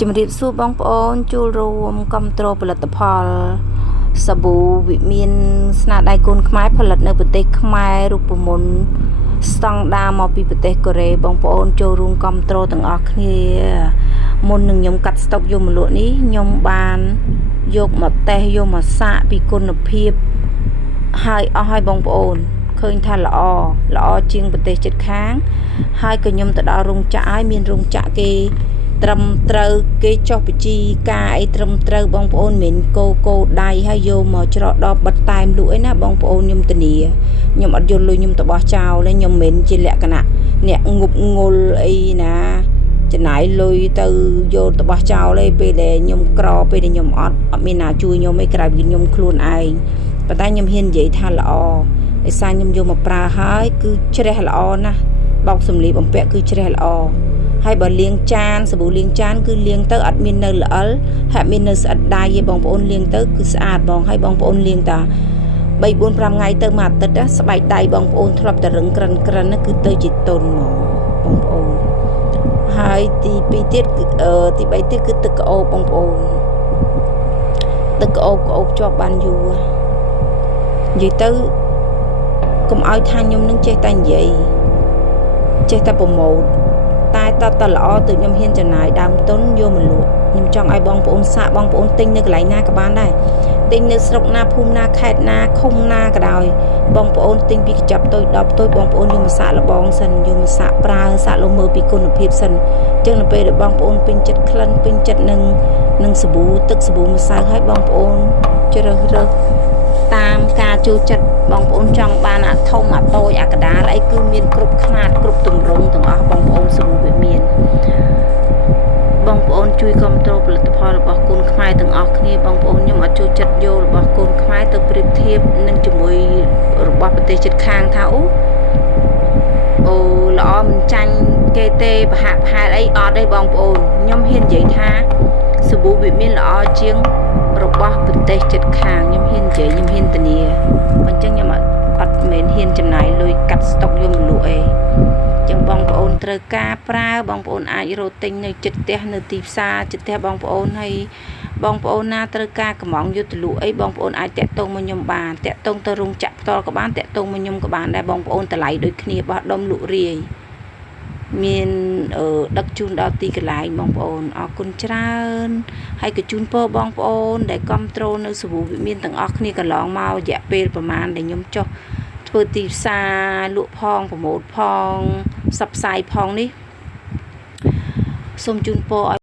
ជំរាបសួរបងប្អូនចូលរួមគ្រប់គ្រងផលិតផលសាប៊ូវិមានស្នាដៃកូនខ្មែរផលិតនៅប្រទេសខ្មែររូបមន្តស្តង់ដារមកពីប្រទេសកូរ៉េបងប្អូនចូលរួមគ្រប់គ្រងទាំងអស់គ្នាមុននឹងខ្ញុំកាត់ស្តុកយកមកលក់នេះខ្ញុំបានយកមកតេស្តយកមកសាកពីគុណភាពហើយអស់ហើយបងប្អូនឃើញថាល្អជាងប្រទេសជិតខាងហើយក៏ខ្ញុំទៅដល់រោងចក្រហើយមានរោងចក្រគេត្រឹមត្រូវគេចុះបញ្ជីការអីត្រឹមត្រូវបងប្អូនមិនកោដៃហើយយកមកច្រកដល់បិទតែមលក់អីណាបងប្អូនខ្ញុំធានាខ្ញុំអត់យកលុយខ្ញុំទៅបោះចោលទេខ្ញុំមិនជាលក្ខណៈអ្នកងប់ងល់អីណាចំណាយលុយទៅយកទៅបោះចោលទេពេលដែលខ្ញុំក្រពេលដែលខ្ញុំអត់មានណាជួយខ្ញុំឯងក្រៅពីខ្ញុំខ្លួនឯងប៉ុន្តែខ្ញុំហ៊ាននិយាយថាល្អឯសារខ្ញុំយកមកប្រើហើយគឺជ្រះល្អណាស់បោកសម្លៀកបំពាក់គឺជ្រះល្អហើយបើលាងចានសាប៊ូលាងចានគឺលាងទៅអត់មាននៅល្អិលហាក់មាននៅស្អិតដៃទេបងប្អូនលាងទៅគឺស្អាតបងហើយបងប្អូនលាងតា3 4 5ថ្ងៃទៅមួយអាទិត្យស្បែកដៃបងប្អូនធ្លាប់តែរឹងក្រិនគឺទៅជាតុនហ្មងបងប្អូនហើយទី2ទៀតគឺទី3ទៀតគឺទឹកក្អូបបងប្អូនទឹកក្អូបជាប់បានយូរនិយាយទៅកុំឲ្យថាខ្ញុំនឹងចេះតែនិយាយចេះតែប្រម៉ូទតែតើល្អទៅខ្ញុំហ៊ានចំណាយដើមទុនយកមកលក់ខ្ញុំចង់ឲ្យបងប្អូនសាកបងប្អូនទិញនៅកន្លែងណាក៏បានដែរទិញនៅស្រុកណាភូមិណាខេត្តណាឃុំណាក៏ដោយបងប្អូនទិញពីកញ្ចប់តូចដល់ផ្ទុយបងប្អូនយកមកសាកលបងសិនយកមកសាកប្រើសាកលមើលពីគុណភាពសិនអញ្ចឹងនៅពេលដែលបងប្អូនពេញចិត្តក្លិនពេញចិត្តនឹងសាប៊ូទឹកសាប៊ូម្សៅឲ្យបងប្អូនជ្រើសរើសតាមការចូលចិត្តបងប្អូនចង់បានអាធំអាតូចអាកដាលអីគឺមានគ្រប់ខ្នាតគ្រប់ទម្រង់ទាំងអស់បងប្អូនសាប៊ូវាមានបងប្អូនជួយគ្រប់គ្រងផលិតផលរបស់កូនខ្មែរទាំងអស់គ្នាបងប្អូនខ្ញុំអត់ចូលចិត្តយករបស់កូនខ្មែរទៅប្រៀបធៀបនឹងជាមួយរបស់ប្រទេសជិតខាងថាអូល្អមិនចាញ់គេទេប្រហាក់ប្រហែលអីអត់ទេបងប្អូនខ្ញុំហ៊ាននិយាយថាសាប៊ូវាមានល្អជាងរបស់ប្រទេសជិតខាងខ្ញុំហ៊ាននិយាយខ្ញុំហ៊ានធានាអញ្ចឹងខ្ញុំអត់មែនហ៊ានចំណាយលុយកាត់ស្តុកយកមកលក់អីចឹងបងប្អូនត្រូវការប្រើបងប្អូនអាចរកទិញនៅជិតផ្ទះនៅទីផ្សារជិតផ្ទះបងប្អូនហើយបងប្អូនណាត្រូវការកំងយកទៅលក់អីបងប្អូនអាចតាក់ទងមកខ្ញុំបានតាក់ទងទៅរោងចក្រផ្ទាល់ក៏បានតាក់ទងមកខ្ញុំក៏បានដែរបងប្អូនតម្លៃដូចគ្នាបោះដុំលក់រាយមានដឹកជូនដល់ទីកន្លែងបងប្អូនអរគុណច្រើនហើយក៏ជូនពរបងប្អូនដែលគ្រប់គ្រងនៅសាប៊ូវិមានទាំងអស់គ្នាកន្លងមករយៈពេលប្រហែលដែលខ្ញុំចុះធ្វើទីផ្សារលក់ផងប្រម៉ូទផងផ្សព្វផ្សាយផងនេះសូមជូនពរឲ្យ